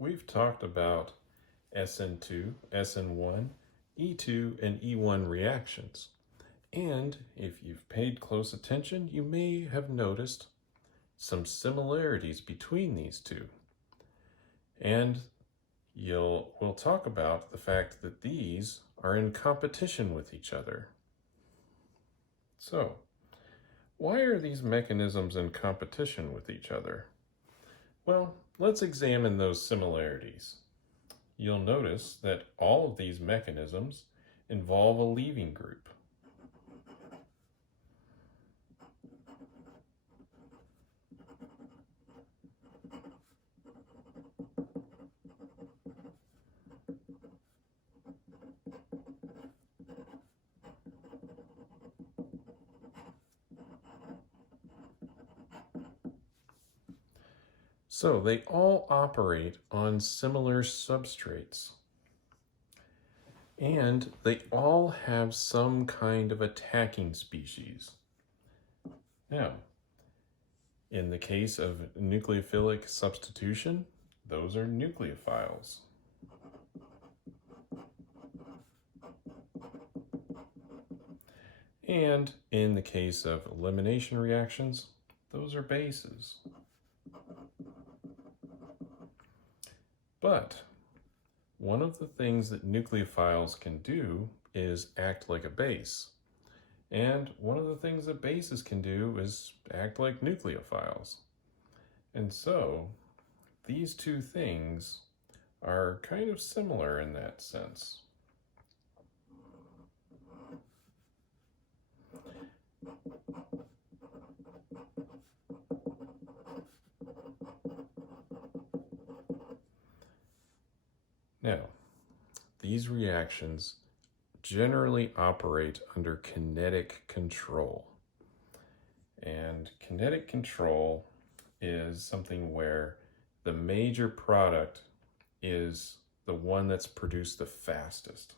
we've talked about SN2, SN1, E2, and E1 reactions. And if you've paid close attention, you may have noticed some similarities between these two. And we'll talk about the fact that these are in competition with each other. So, why are these mechanisms in competition with each other? Well, let's examine those similarities. You'll notice that all of these mechanisms involve a leaving group. So they all operate on similar substrates. And they all have some kind of attacking species. Now, in the case of nucleophilic substitution, those are nucleophiles. And in the case of elimination reactions, those are bases. But one of the things that nucleophiles can do is act like a base. And one of the things that bases can do is act like nucleophiles. And so these two things are kind of similar in that sense. Now, these reactions generally operate under kinetic control. And kinetic control is something where the major product is the one that's produced the fastest.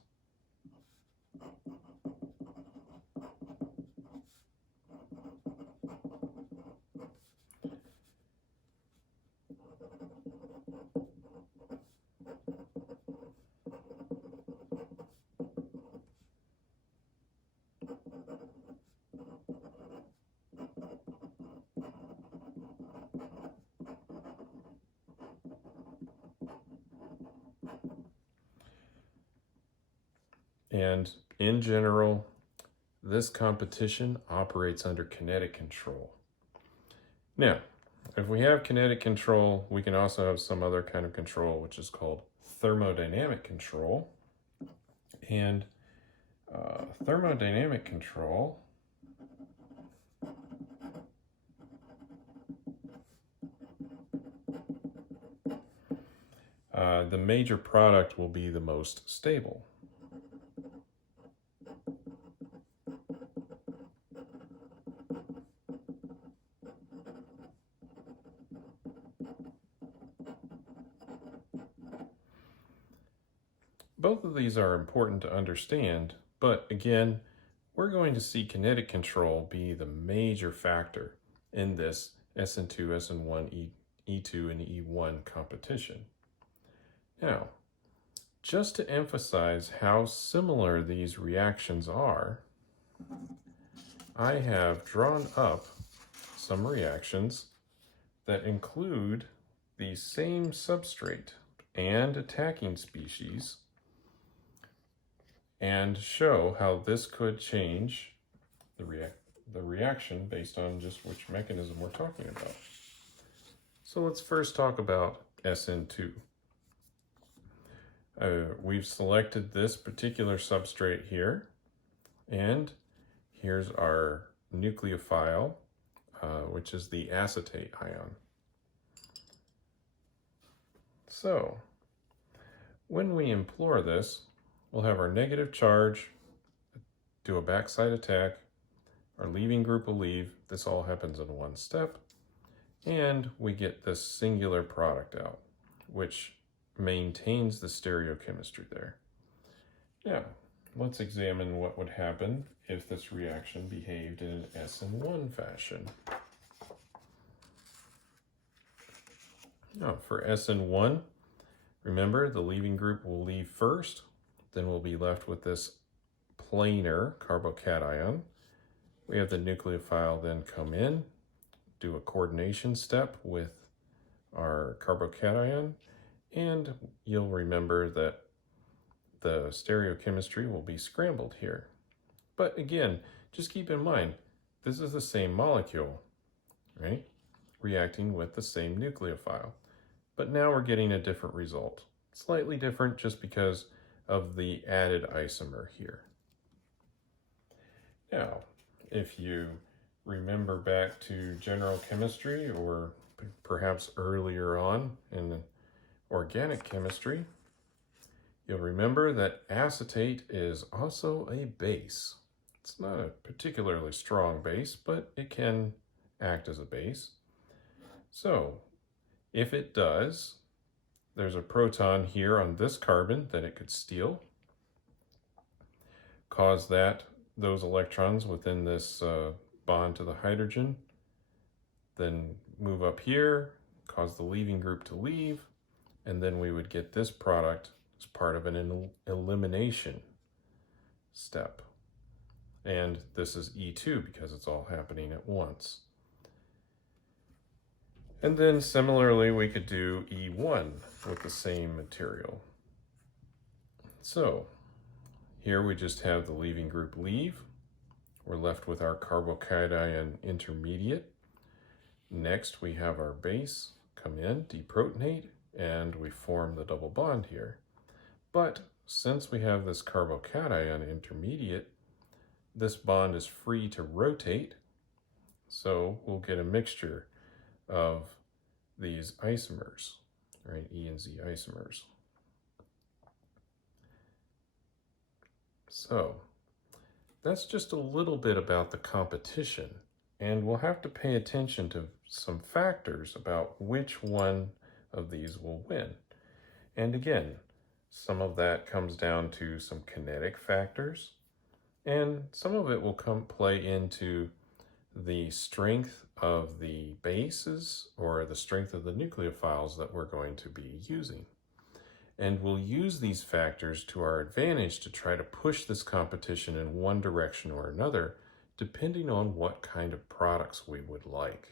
And in general, this competition operates under kinetic control. Now, if we have kinetic control, we can also have some other kind of control, which is called thermodynamic control. And thermodynamic control the major product will be the most stable. Both of these are important to understand, but again, we're going to see kinetic control be the major factor in this SN2, SN1, E2, and E1 competition. Now, just to emphasize how similar these reactions are, I have drawn up some reactions that include the same substrate and attacking species and show how this could change the reaction based on just which mechanism we're talking about. So let's first talk about SN2. We've selected this particular substrate here, and here's our nucleophile, which is the acetate ion. So when we implore this, we'll have our negative charge, do a backside attack, our leaving group will leave. This all happens in one step, and we get this singular product out, which maintains the stereochemistry there. Now, let's examine what would happen if this reaction behaved in an SN1 fashion. Now, for SN1, Remember, the leaving group will leave first, then we'll be left with this planar carbocation. We have the nucleophile then come in, do a coordination step with our carbocation, and you'll remember that the stereochemistry will be scrambled here. But again, just keep in mind, this is the same molecule, right? Reacting with the same nucleophile. But now we're getting a different result. Slightly different just because of the added isomer here. Now, if you remember back to general chemistry or perhaps earlier on in organic chemistry, you'll remember that acetate is also a base. It's not a particularly strong base, but it can act as a base. So, if it does, there's a proton here on this carbon that it could steal, cause those electrons within this bond to the hydrogen, then move up here, cause the leaving group to leave, and then we would get this product as part of an elimination step. And this is E2 because it's all happening at once. And then similarly, we could do E1 with the same material. So here we just have the leaving group leave. We're left with our carbocation intermediate. Next, we have our base come in, deprotonate, and we form the double bond here. But since we have this carbocation intermediate, this bond is free to rotate, so we'll get a mixture of these isomers, right? E and Z isomers. So that's just a little bit about the competition, and we'll have to pay attention to some factors about which one of these will win. And again, some of that comes down to some kinetic factors, and some of it will play into the strength of the bases or the strength of the nucleophiles that we're going to be using. And we'll use these factors to our advantage to try to push this competition in one direction or another, depending on what kind of products we would like.